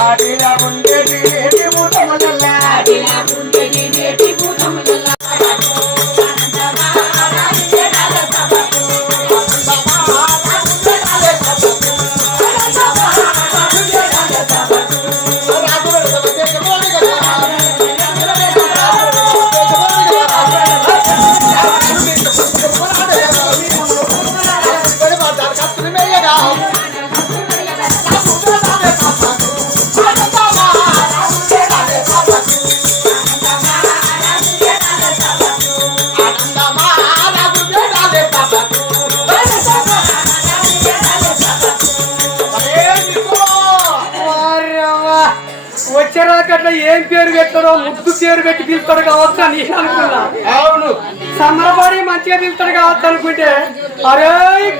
ఆడిలా ఉండేది ఏటి మూతములల్లా. వార్యవ్వా. ముద్దు పేరు పెట్టి పిలుస్తాడు కావచ్చు అని నేను అనుకున్నా. అవును. సంబరపడి మంచిగా పిలుస్తాడు కావచ్చు అనుకుంటే అరే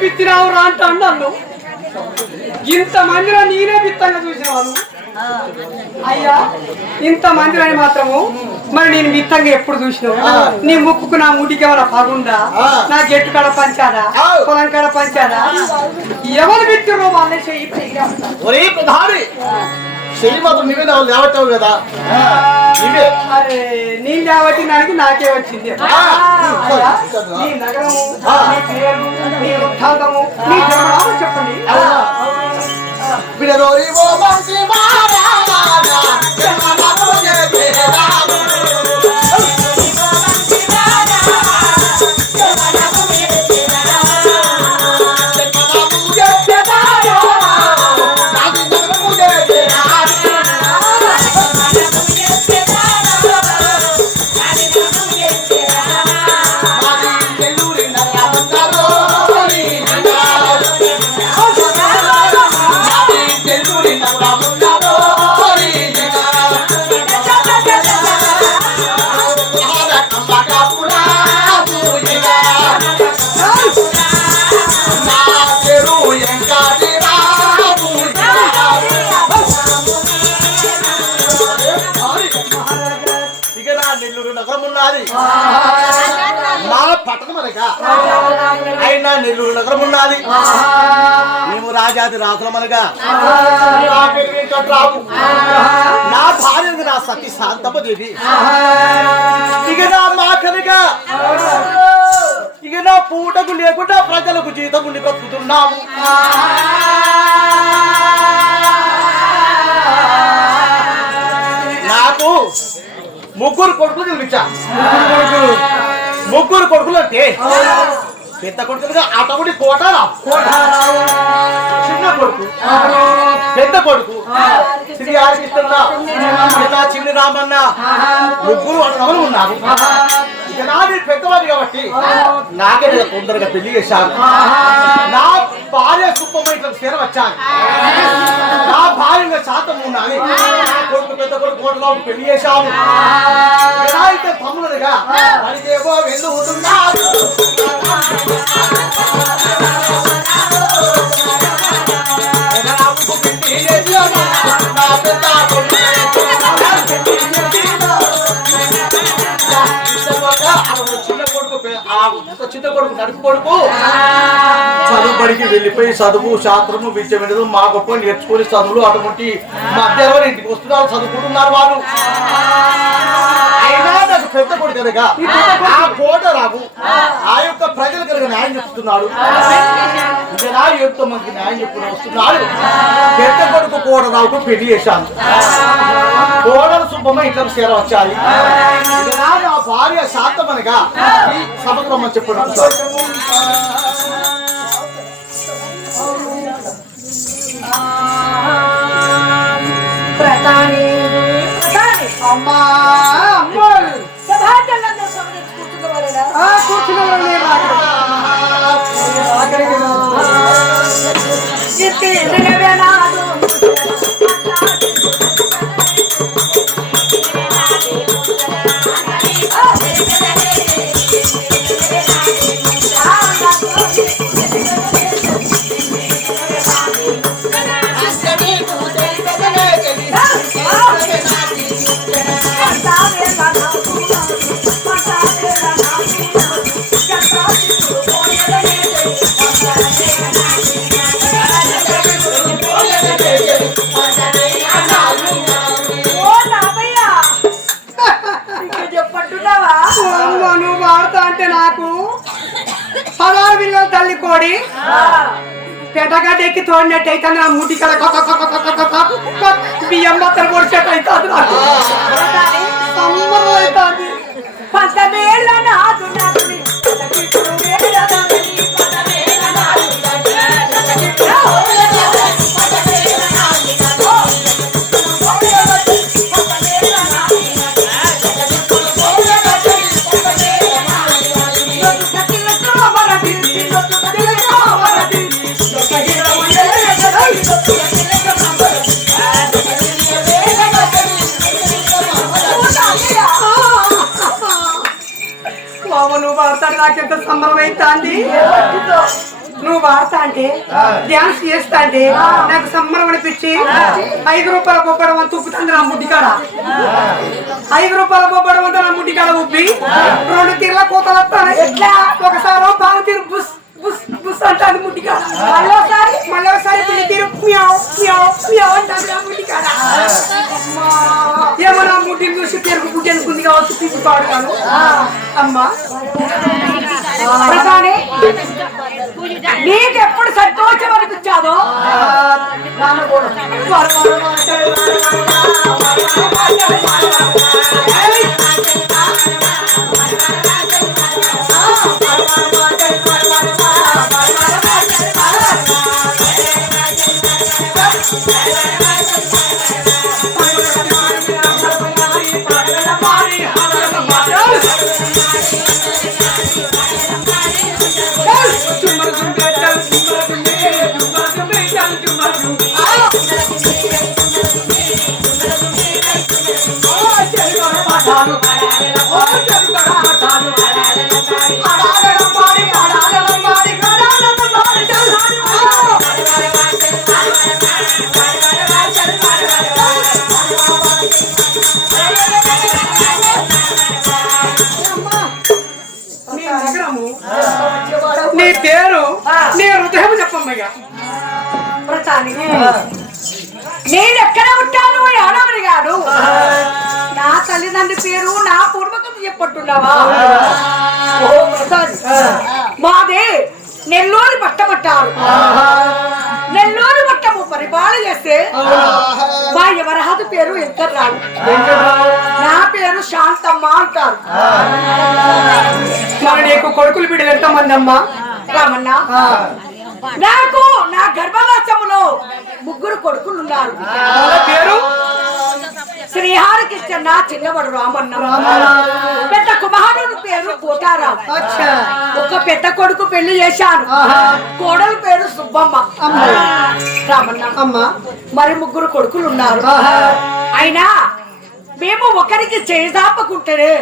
పిచ్చిరావు రా అంటాడు నన్ను ఇంత మందిలో నేనే పిత్తంగా చూసేవాను. అయ్యా ఇంత మందిలో మాత్రము మరి నేను మిత్తంగా ఎప్పుడు చూసినావు? నీ ముక్కుకు నా ముడికి ఏమైనా పగుందా? నా గెట్టు కాడ పంచాదా పొలం కాడ పంచాదా ఎవరు పిచ్చిరో వాళ్ళే చెయ్యి చెయ్యి మాత్రం నువ్వే నా లేవట్టావు కదా. నువ్వే అరే నీ నాకే వచ్చింది. అయ్యా, నీ నగరము నీ పేరు నీ వృత్తాంతము నీ జన్మనామం చెప్పండి. విడదోరి ఓ మంచి మహారాజా జన్మనామము మా పట్టణం అనగా అయినా నెల్లూరు నగరం ఉన్నది మేము రాజాది రాజులం అనగా నా భార్య నా సతీ శాంతమ్మ దేవి ఇక నా మాటనగా ఇక నా పూటకు లేకుండా ప్రజలకు జీతం ఉండి బతుకుతున్నాము నాకు ముగ్గురు కొడుకులు జన్మించా ముగ్గురు కొడుకులు అంటే పెద్ద కొడుకులుగా అతగుడి కోటారా? చిన్న కొడుకు. పెద్ద కొడుకు. శ్రీ హరికృష్ణ ఇలా రామన్న. ముగ్గురు అన్నలు ఉన్నారు. ఇక నాది పెద్దవాడి కాబట్టి నాకే నేను తొందరగా పెళ్ళి చేశాను. నా భార్య కుప్పమ్మ ఇట్లా స్థిర వచ్చాను. నా భార్య శాతం ఉన్నది కొడుకు పెద్ద కొడుకు కోటలో పెళ్ళి చేశాము. వినాయక తమ్ముడుగా అడిగేవో వెళ్ళు ఉంటున్నారు ఆ చిన్న కొడుకు నడుపు కొడుకు. చదువుబడికి వెళ్ళిపోయి చదువు శాస్త్రము విద్య వినదు మా గొప్ప నేర్చుకొని చదువులు అటువంటి మధ్యాహ్నం ఇంటికి వస్తున్నారు చదువుకుంటున్నారు వాళ్ళు. పెద్ద కొడుకు కనుక ఆ కోట రాకు ఆ. యొక్క ప్రజలు కనుక న్యాయం చెప్తున్నాడు. ఇక యొక్క మనకి న్యాయం చెప్పుకుని వస్తున్నాడు? పెద్ద కొడుకు కోట రావుకు పెళ్ళి చేశాను. కోడలు సుబ్బమ్మ ఇంట్లో చేర వచ్చాలి ఇక నా నా భార్య శాంతమనగా సభకు రమ్మని చెప్పండి సార్ ప్రధాని ప్రధాని. అమ్మా. ఇట్టి వినవేనాడు ఆ తల్లి కోడి పెట్టగడ్డ ఎక్కి తోడినట్టు అయితే నా ముడి కడ బియ్యం బత్తర పొడిచేట్టు అవుతుంది నాకు సంబరం వాడతా అంటే డ్యాన్స్ చేస్తా అంటే నాకు సంబరం అనిపించి ఐదు రూపాయల బొబ్బడం అంత ఉప్పుతుంది నా ముడ్డి కాడ. ఐదు రూపాయల బొబ్బడం అంతా నా ముడ్డి కాడ ఉబ్బి రెండు తీర్ల కోతలు వస్తాను. ఎట్లా? ఒకసారి బాగా తీరు బుస్ బుస్ బుస్ అంటాను ముడ్డి కాడ. మళ్ళోసారి మళ్ళోసారి పిల్లి తీరు మ్యావ్ మ్యావ్ మ్యావ్ అంటాను నా ముడ్డి కాడ. అమ్మా ఏమో నా ముడ్డిని చూసి పెరుగు బుడ్డి అనుకుంది కావచ్చు తీసి పాడుతాను అమ్మా. నీకు ఎప్పుడు సంతోషం అనిపించాదో Yeah. నేను ఎక్కడ ఉంటాను యాదవరి గారు నా తల్లిదండ్రి పేరు నా పూర్వకం చెప్పట్టున్నావా? మాదే నెల్లూరు పట్టమట్టారు. నెల్లూరు పట్టము పరిపాలన చేస్తే మా ఎవరహదు పేరు వెంకట్రావు. నా పేరు శాంతమ్మ అంటారు. మరి నీకు కొడుకులు బిడ్డలు ఎంతమంది అమ్మా? రామన్న. నాకు నా గర్భవాసములో ముగ్గురు కొడుకులు ఉన్నారు. పేరు? శ్రీహారకృష్ణ చిన్నవాడు రామన్న. పెద్ద కుమారుడు పేరు కోటారావు. అచ్చా. ఒక పెద్ద కొడుకు పెళ్ళి చేశాను. కోడలు పేరు సుబ్బమ్మ. రామన్న. అమ్మా. మరి ముగ్గురు కొడుకులు ఉన్నారు. అయినా మేము ఒకరికి చేజాపకుంటేనే.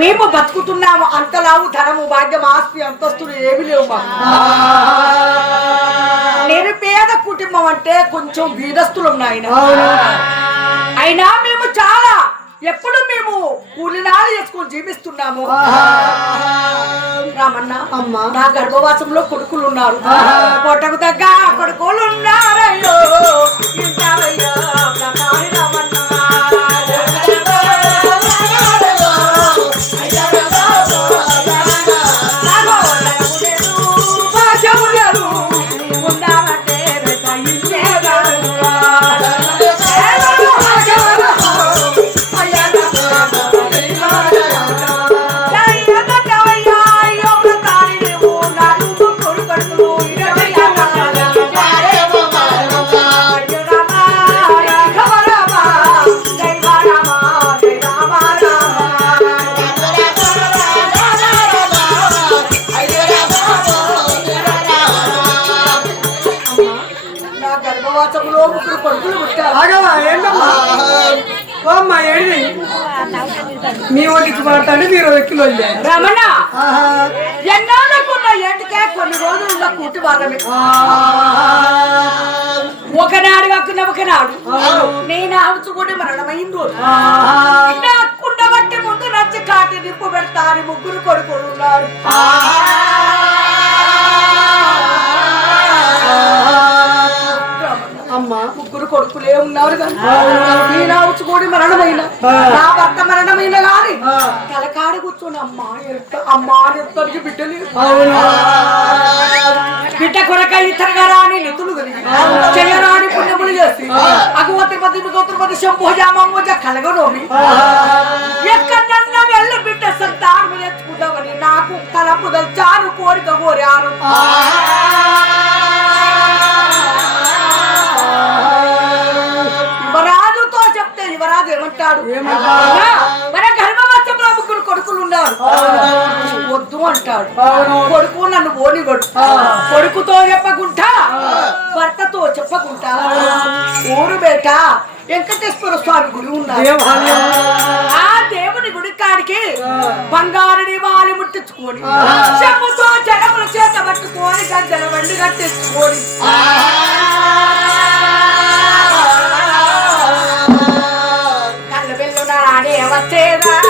మేము బతుకుతున్నాము అంతలావు ధనము భాగ్యం ఆస్తి అంతస్తులు ఏమి లేవు మాకు. నిరుపేద కుటుంబం అంటే కొంచెం బీదస్తులు ఉన్నాయి అయినా మేము చాలా ఎప్పుడు మేము కూలినాలు చేసుకొని జీవిస్తున్నాము. రామన్న అమ్మా. నా గర్భవాసంలో కొడుకులు ఉన్నారు. పొట్టకు తగ్గ కొడుకులు ఉన్నారయ్యో ఆగవా? ఏంటమ్మా? ఓ అమ్మా ఏంటి? మీ ఒడికి పడతాను మీరు ఎక్కిలో రమణ! ఎన్నాళ్ళకున్న ఎంటకే కొన్ని రోజులున్న కూటి వాళ్ళమే ఒకనాడు కాకుండా ఒకనాడు. నేను ఆవుచుకుంటే మరణమైన రోజు నా కుండ బట్టి ముందు నచ్చి కాటి నిప్పు ముగ్గురు కొడుకులు ఉన్నారు. ముగ్గురు కొడుకులే ఉన్నారు కదా. నీ నావుచుకోడి మరణమైన. నా భర్త మరణమైన గాని. తలకాడ కూర్చొని అమ్మా అమ్మా ఎత్తడికి బిడ్డలు బిడ్డ కొరక ఇతరుగా నిధులు చెయ్యరాని పుణ్యములు చేసి అగవతి పది గోత్ర పది శంభోజామోజ కలగనోమి. ఎక్కడన్నా వెళ్ళి బిడ్డ సంతానం తెచ్చుకుందామని నాకు తలపు చారు కోరిక కోరారు. యువరాజు ఏమంటాడు? "అన్నా, మన గర్భవచ్చంలో ముగ్గురు కొడుకులు ఉన్నారు వద్దు అంటాడు. కొడుకు నన్ను ఓనిగడు కొడుకుతో చెప్పకుంటా భర్తతో చెప్పకుంటా. ఊరు బేట వెంకటేశ్వర స్వామి గుడి ఉన్నారు ఆ దేవుని గుడి కాడికి బంగారుని వాలి ముట్టించుకొని చెప్పుతో జలముల చేత పట్టుకొని గంజల బండి కట్టించుకొని. రాడే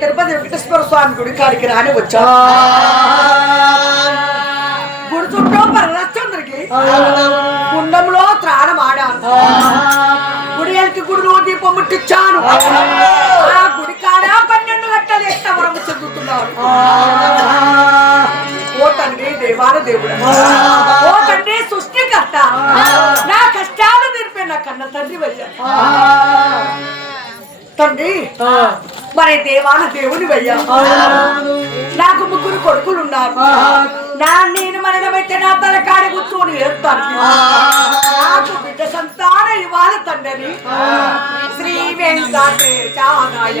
తిరుపతి వెంకటేశ్వర స్వామి గుడి కాడికి రాని వచ్చా. గుడి చుట్టూ పరమచంద్రకి కుండంలో త్రాణం ఆడాను. గుడి ఎల్కి గుడిలో దీపం ముట్టించాను ఆ. గుడి కాడ పన్నెండు గంటలు ఎట్టవరం చెందుతున్నాడు. ఓ తండ్రి దేవాల దేవుడు. ఓ తండ్రి సృష్టికర్త. నా కష్టాలు తీర్పే నా కన్న తండ్రి వయ్యా. తండ్రి మరి దేవాన దేవుని వయ్యా. నాకు ముగ్గురు కొడుకులు ఉన్నారు నా నేను మరణమైతే నా తల కాడి కూర్చొని ఏస్తాను నాకు బిడ్డ సంతాన ఇవ్వాలి తండ్రి. శ్రీ వెంకటేశాయ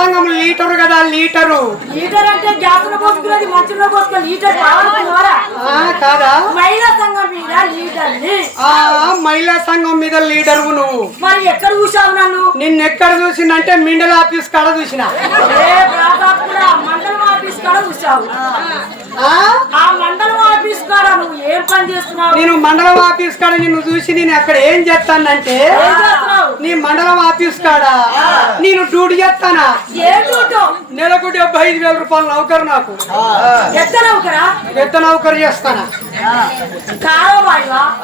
సంఘం లీటరు కదా లీటరు. లీటర్ అంటే గ్యాస్లో పోసుకునేది మంచులో పోసుకుని లీటర్ కావాలనుకున్నారా కాదా? మహిళా సంఘం మీద లీటర్ ఆ మహిళా సంఘం మీద లీడరు నువ్వు. మరి ఎక్కడ చూసావు నన్ను? నిన్నెక్కడ చూసిందంటే మిండల్ ఆఫీస్ కాడ చూసిన. మండలం ఆఫీస్ కాడ చూసావు ఆ? మండలం ఆఫీస్ కాడ నువ్వు ఏం పని చేస్తున్నావు? నేను మండలం ఆఫీస్ కాడ నిన్ను చూసి నేను అక్కడ ఏం చేస్తానంటే నీ మండలం ఆఫీస్ కాడ? నేను డ్యూటీ చేస్తానా? నెలకు డెబ్బై ఐదు వేల రూపాయలు నౌకరు నాకు. ఎత్తనవుకరా పెద్ద నౌకరు? చేస్తానా?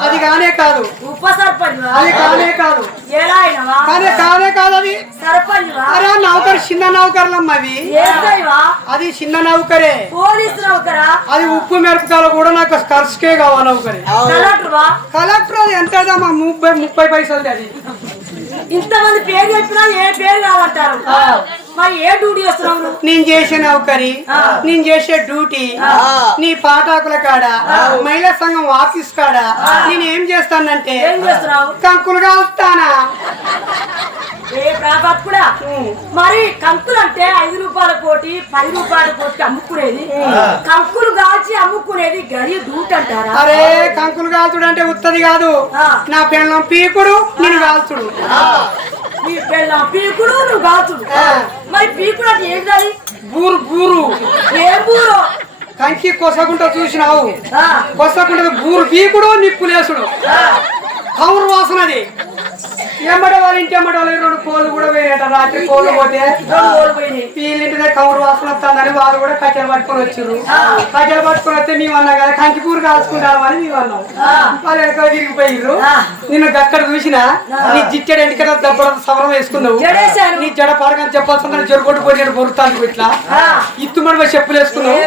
అది కానే కాదు. ఉప అది కానే కాదు. కానీ కానే కాదు అది. సర్పంచ్వా? అరే నౌకరు చిన్న నౌకర్లమ్మ అవి. అది చిన్న నౌకరే. పోలీసు నౌకరా? అది ఉప్పు మిరపకాయలు కూడా నాకు ఖర్చుకే కావాలి నౌకరి. కలెక్టర్ అది ఎంతదమ్మా ముప్పై ముప్పై పైసలు అది. ఇంతమంది పేరు చెప్పినా ఏ పేరు కాదంటారు? ఏ డ్యూటీ చేస్తున్నావు? నేను చేసే నౌకరి నేను చేసే డ్యూటీ నీ పాఠాకుల కాడ మహిళా సంఘం ఆఫీస్ కాడ నేను ఏం చేస్తానంటే ఏం చేస్తున్నావు? కంకులు కాలుస్తానా ఏ ప్రాపత్ కూడా? మరి కంకులు అంటే ఐదు రూపాయల కోటి పది రూపాయల కోటి అమ్ముకునేది. కంకులు కాల్చి అమ్ముకునేది గడి డ్యూట్ అంటారా? అరే కంకులు కాల్చుడు అంటే ఉత్తది కాదు. నా పెళ్ళం పీకుడు నేను కాల్చుడు. పీకుడు నువ్వు ఆ. మరి పీకుడు అంటే ఏంటి? బూరు బూరు. ఏ ఊరు కంకి కొసగుంట చూసినావు. ఆ, కొసగుంట బూరు పీకుడు నిప్పులేసుడు. కౌరు వాసనది ఎమ్మడ వాళ్ళ ఇంటి ఎమ్మడ వాళ్ళ రెండు కోళ్ళు కూడా పోయినట రాత్రి కోళ్ళు పోతే పోయినాయి. వీళ్ళింటిదే కౌరు వాసన వస్తుందని వాళ్ళు కూడా కట్టెలు పట్టుకొని వచ్చారు కట్టెలు పట్టుకొని వస్తే మేము అన్నా కదా కంకి కూర కాల్చుకుంటామని మేము అన్నాం. వాళ్ళు వెనక తిరిగిపోయిర్రు. ఆ. నిన్ను అక్కడ చూసినా నీ జిట్టెడు ఎంటికల దెబ్బడ సవరం వేసుకున్నావు. నీ జడ పడకని చెప్పాల్సిందని జరుగుడు పోయినాడు పొరుతాను ఇట్లా. ఆ. ఇత్తుమడి చెప్పులు వేసుకున్నావు.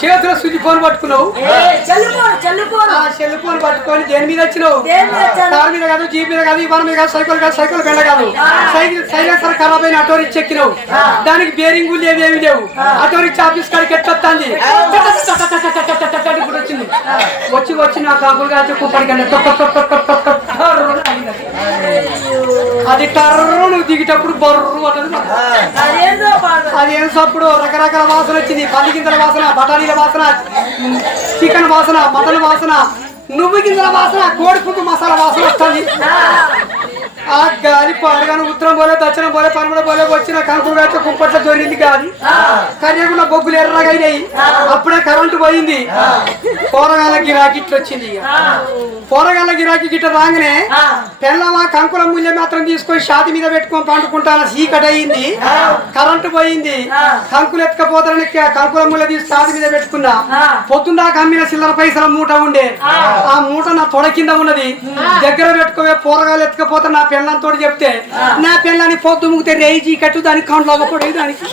చేతిలో సుజి ఫోన్ పట్టుకున్నావు. ఏ చెల్లుకోను చెల్లుకోను ఆ సెల్ ఫోన్ పట్టుకొని దేని మీద వచ్చినావు? కార్ మీద కాదు జీప్ మీద కాదు ఇవాళ మీద కాదు సైకిల్ కాదు సైకిల్ బెండ కాదు సైకిల్ సైలెన్సర్ ఖరాబ్ అయిన ఆటో రిచ్ ఎక్కినావు దానికి బేరింగ్ లేవు ఏమి లేవు ఆటో రిచ్ ఆఫీస్ కాడికి ఎట్టొస్తుంది ఇప్పుడు వచ్చింది వచ్చి వచ్చి నా కాకులు టర్రు అయింది. అది టర్రు నువ్వు దిగేటప్పుడు బర్రు అంటది అది ఏం సప్పుడు రకరకాల వాసన వచ్చింది పల్లి గింజల వాసన బఠానీల వాసన చికెన్ వాసన మటన్ వాసన నువ్వు గింజల వాసన కోడి పువ్వు మసాలా వాసన వస్తుంది. ఆ గాలి పాడగాను ఉత్తరం పోలే దక్షిణం పోలే పనమడ పోలే వచ్చిన కంకులు కాచ కుంపట్ల దొరికింది గాలి. కన్యాకున్న బొగ్గులు ఎర్రగైనాయి అప్పుడే కరెంటు పోయింది. పోరగాళ్ళ గిరాకీ ఇట్లా వచ్చింది పోరగాళ్ళ గిరాకీ గిట్ట రాగానే పెళ్ళమా కంకుల మూల్యం మాత్రం తీసుకొని షాతి మీద పెట్టుకొని పండుకుంటాను చీకటి అయింది. కరెంటు పోయింది. కంకులు ఎత్తుకపోతారని కంకుల మూల తీసి షాతి మీద పెట్టుకున్నా. పొద్దున్నాక అమ్మిన చిల్లర పైసల మూట ఉండే. ఆ. మూట నా తొడ కింద ఉన్నది. దగ్గర పెట్టుకోవే పోరగాలు ఎత్తుకపోతే నా పెళ్ళంతో చెప్తే నా పెళ్ళని పొద్దు ముగితే రేజీ కట్టు దానికి కౌంట్లో పడేది దానికి.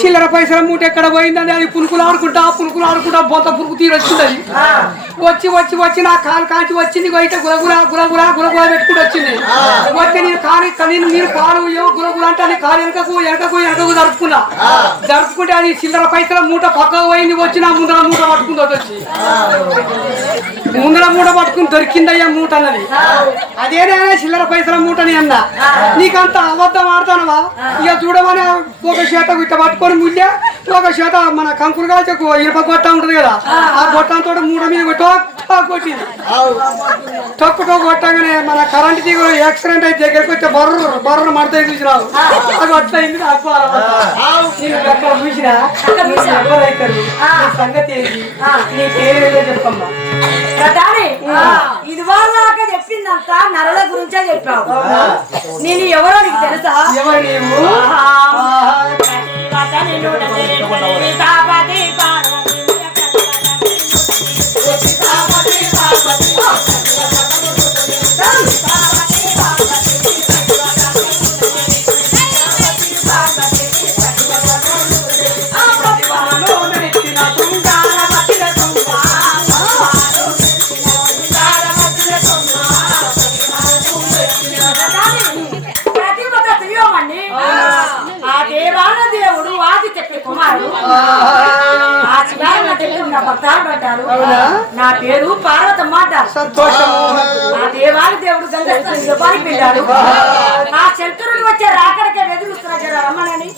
చిల్లర పైసల మూట ఎక్కడ పోయిందని అది పులుకులు ఆడుకుంటా పులుకులు ఆడుకుంటా బొంత పులుకు తీరు వచ్చింది అది వచ్చి వచ్చి వచ్చి నా కాలు కాచి వచ్చింది బయట గురగుర గురగుర గురగుర పెట్టుకుంటూ వచ్చింది. వచ్చి నేను కాలు నేను మీరు కాలు గురగుర అంటే అది కాలు వెనకకు వెనకకు వెనకకు జరుపుకున్నా. జరుపుకుంటే అది చిల్లర పైసల మూట పక్కకు పోయింది వచ్చి నా ముందర మూట పట్టుకుంది వచ్చి ముందర మూట పట్టుకుని దొరికిందయ్యా మూట అన్నది. అదేనా చిల్లర పైసల మూటని అన్న. నీకంత అబద్ధం ఆడతానవా? ఇక చూడమని ఒక చేత ఇట్ట పట్టుకొని ముల్లే ఒక చేత మన కంకులు కాల్చి ఒక ఇనుప గొట్ట ఉంటుంది కదా ఆ. గొట్టంతో మూట మీద టోక్ కొట్టింది. టోక్ కొట్టగానే మన కరెంట్ తీగ యాక్సిడెంట్ అయితే దగ్గరికి వచ్చే బర్ర బర్ర మడతాయి చూసినావు. అది అట్లా అయింది నాకు అబద్ధం. నేను అక్కడ చూసినా నీకు ఎవరైతారు? నీ సంగతి ఏంటి నీ పేరు ఏదో చెప్పమ్మా. ప్రధాని ఇది చెప్పిందంతా నరల గురించే చెప్పావు. నేను ఎవరో నీకు తెలుసా? ఎవరు నీవు Oh. సంతోషం ఆ దేవుడు సందర్శించి పారిపోయాడు ఆ. శత్రువులు వచ్చే రాకడికే వెదురుస్తున్నా జర రమ్మనని